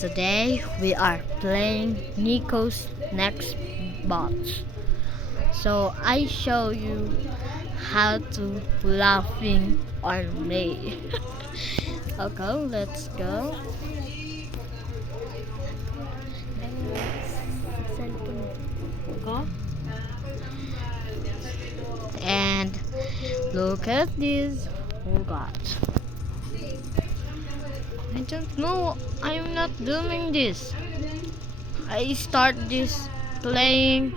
Today we are playing Nico's Next Box. So I show you how to laughing on me. Okay, let's go. Go. And look at this. Oh God. I don't know. I'm not doing this. I start this playing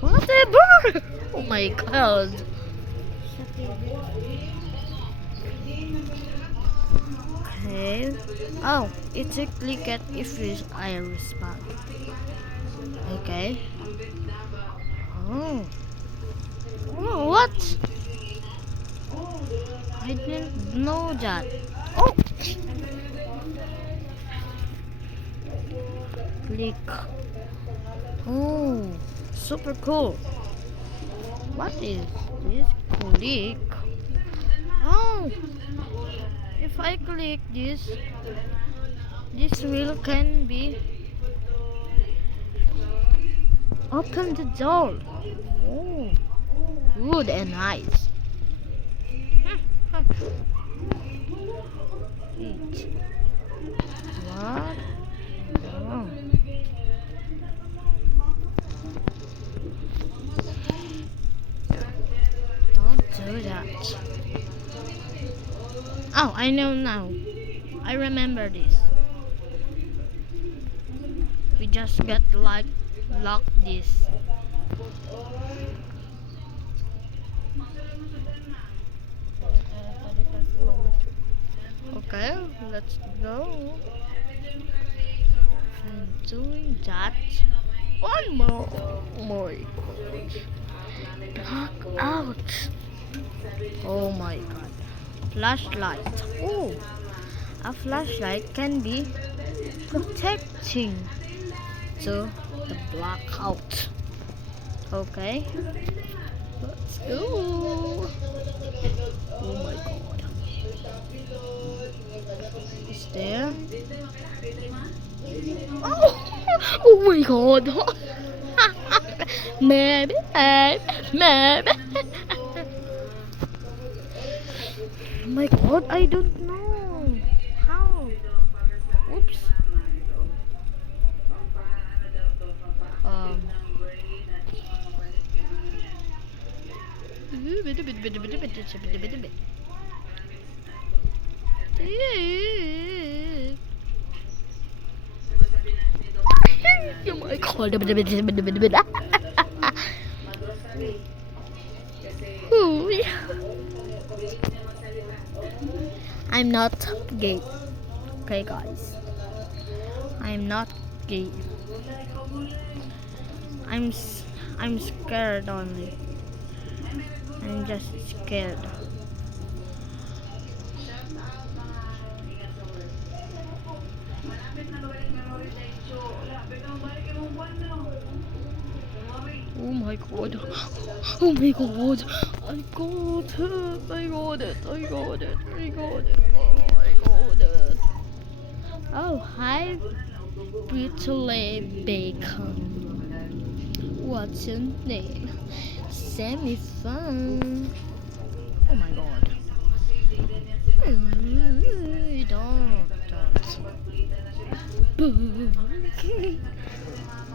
whatever. Oh my God. Okay. Oh, it's a click at if I respond. Okay. Oh. Oh, what? I didn't know that. Oh. Click. Oh, super cool. What is this? Click. Oh, if I click this wheel can be open the door. Oh, good and nice. Eat. What? Oh. Don't do that. Oh, I know now. I remember this. We just get like lock this. Okay, let's go. And doing that. One more. Oh my God. Knock out. Oh my God. Flashlight. Oh, a flashlight can be protecting to the blackout. Okay, let's go. Oh my God. Is there? Oh, oh my God. Maybe, maybe. Oh my God, I don't know. How? Oops. Um. Oh my God. Ooh. I'm not gay. Okay, guys. I'm not gay. I'm I'm scared only. I'm just scared. Oh my God. Oh my God. I got it. I got it. I got it. I got it. Oh, I got it. Oh, hi, Brittany Bacon. What's your name? Semi Fun. Oh my God. Don't.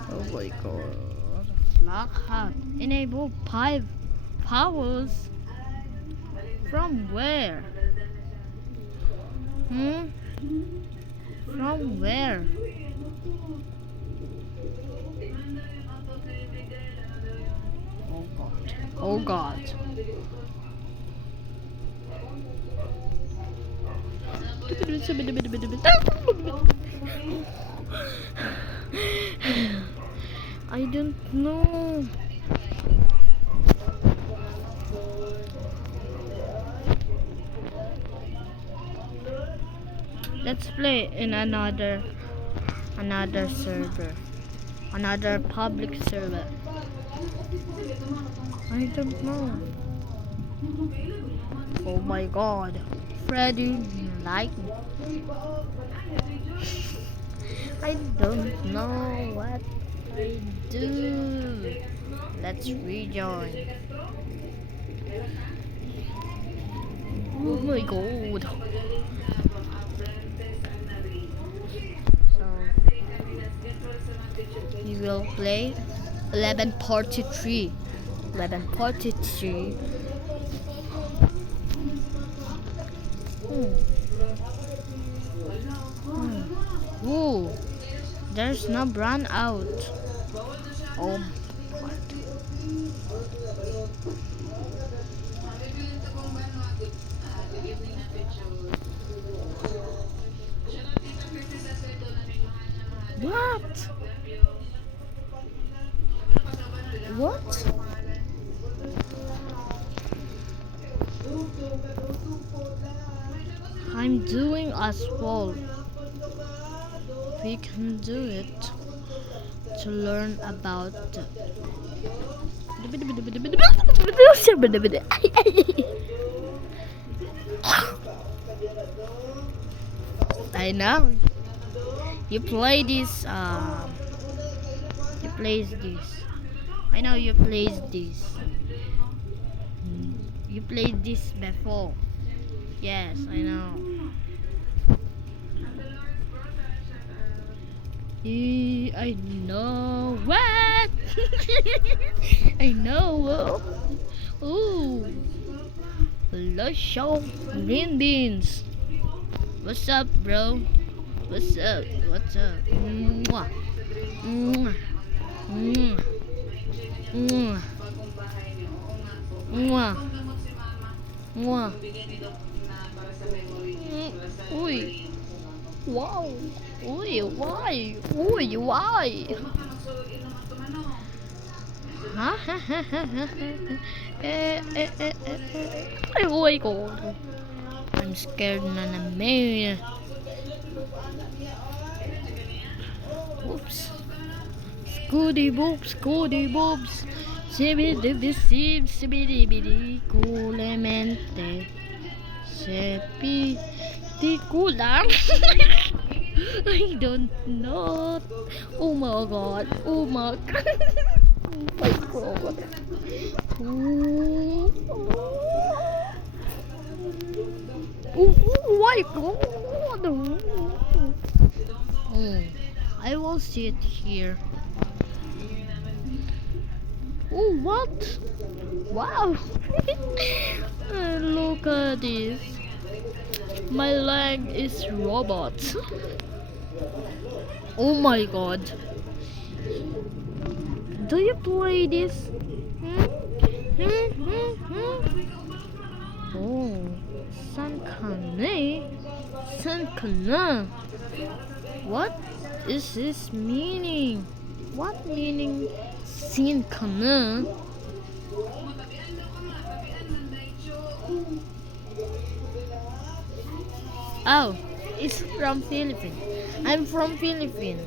Oh my God. Black hat. Enable powers. From where? Hmm? From where? Oh God. Oh God. I don't know. Let's play in another server. Another public server. I don't know. Oh my God. Freddy like me. I don't know what I do. Let's rejoin. Oh my god. So we will play 11:43. 11:43. Ooh, there's no run out. Oh my god. What? What? I'm doing as well. We can do it to learn about the I know. You play this you plays this. I know you plays this. You played this before. Yes, I know. I know what? I know. Ooh. Let's show green beans. What's up, bro? What's up? What's up? Mwah. Mwah. Mwah. Mwah. Mwah. Mwah. Uy. Wow. Uy, why? Uy, why? Huh? Oh my god. I'm scared na naman. Oops. Scooty boobs. Sibidi kulemente. Sepi di kulang. I don't know. Oh my god. Oh my god. Oh my god. Oh my god. I will sit here. Oh, what? Wow. Look at this. My leg is robot. Oh my god. Do you play this? Oh, Sankane. What is this meaning? What meaning Sankane? Oh, it's from Philippines. I'm from Philippines.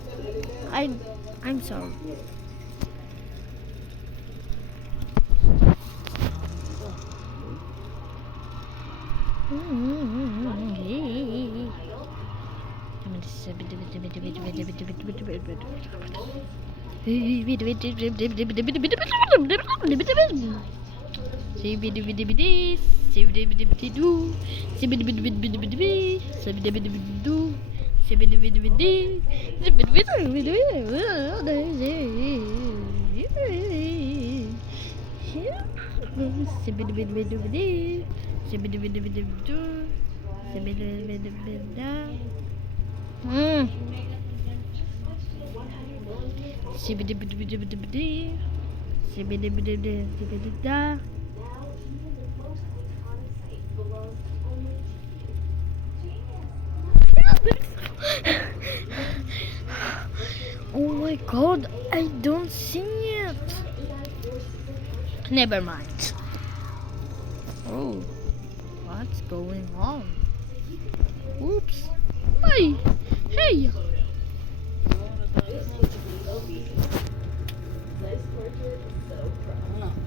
I'm sorry. Oh my god, I don't see it. Never mind. Oh, what's going on? Oops. Hey.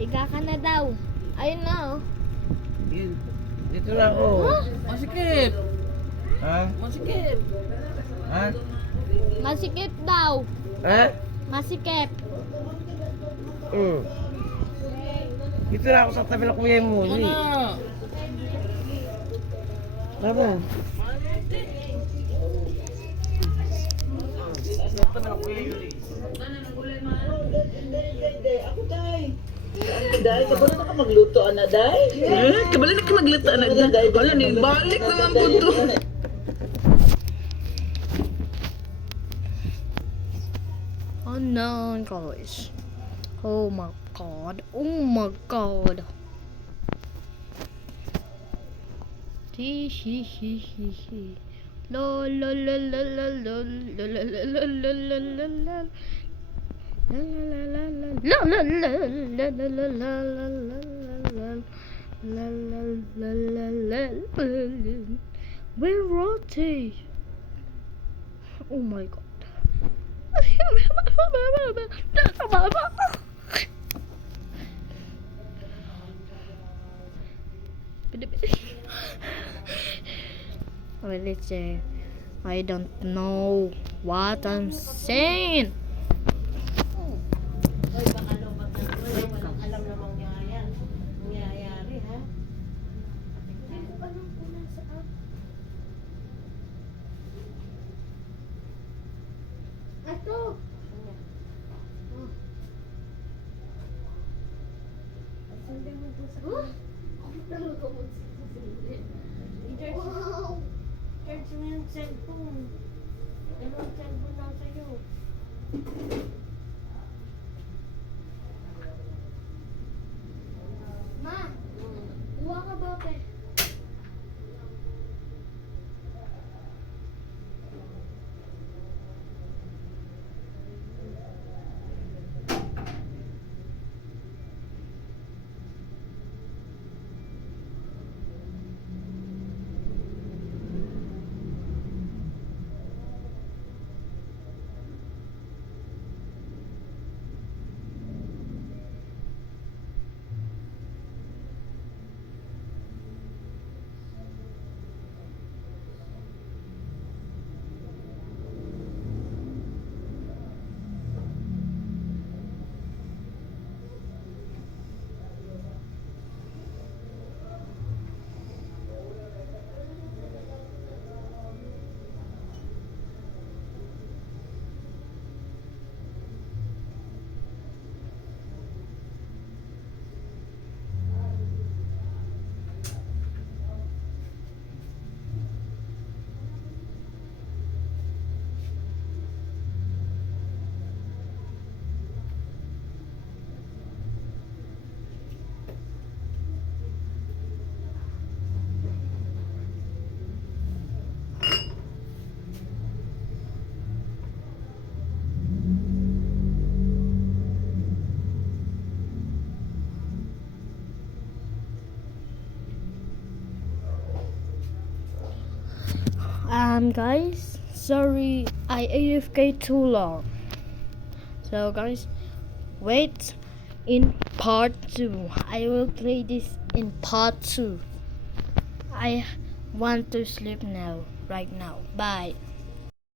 Iga ka na daw. Ayun na oh. Dito na ako. Huh? Masikip. Ha? Masikip. Ha? Masikip daw. Ha? Masikip. Dito na ako sa tabi ng kuya mo. Ano? Ano? Dahil kabalo na ka magluto, ana, dahil. Kabalik na ka magluto, anak na. Wala, balik naman po to. Oh no, guys. Oh my god. Oh my god. Hee hee hee hee hee. La la la la la la la la la la la la la la. La la la la la la la la la la la la la la. Where are they? Oh my god. Really, I don't know what I'm saying. Ay, baka walang alam na mangyayari, ha? Hindi ko alam kung nasaan. Ato! Sunday mo po sa Huh? Ako talaga magsisindi. Wow! charge mo yung cellphone. Dalawang cellphone lang sa'yo. Ma! Uwa ka ba, pe? Guys, sorry I AFK too long. So guys, wait in part 2. I will play this in part 2. I want to sleep now, right now. Bye.